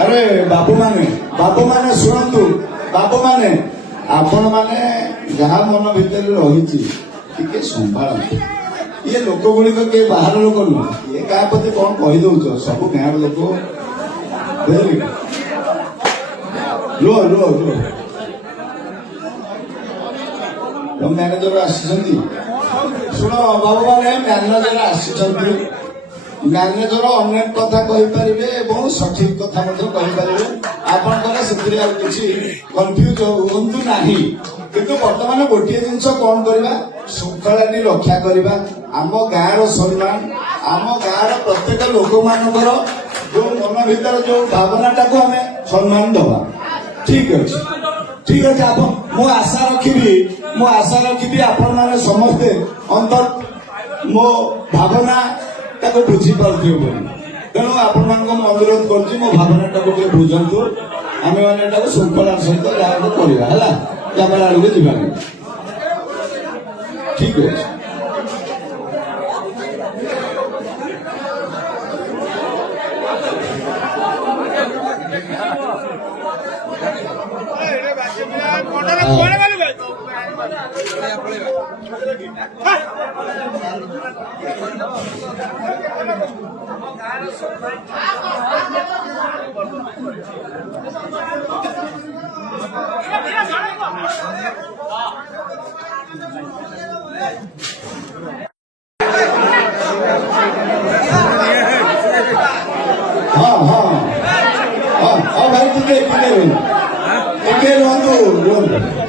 अरे बापू माने शुणु बापू माने आपण माने जहाँ मन भितर रही संभाल ये लोक गुड़िक किए बाहर लोक नुह ये क्या प्रति कौन कहीदौच सब गाँव लोक रुह रुह रुह मैनेजर आसी शुण बाबू मैंने मैनेजर आसी मैनेजर अनेक कथा कहींपारे सठिक कथा कहींपारे आपंकर से कन्फ्यूज हूँ ना किंतु बर्तमान गोटे जिनस कौन करवा श्रृंखला रक्षा करवा आम गाँव सम्मान आम गाँव प्रत्येक लोक मानकर जो मन भीतर जो भावना टाक आम सम्मान दवा ठीक अच्छे आप मु आशा रखी आपण मैंने समस्ते अंतर मो भावना ताको बुझी पार्थ्य तेणु आपण मान अनुरोध कर मो भावना टाको बुझंतु आम मैंने श्रृंखलार सहित करवा कैमेरा आड़ को जीवा ठीक अच्छे हाँ भाई टिके रुहतु रुहतु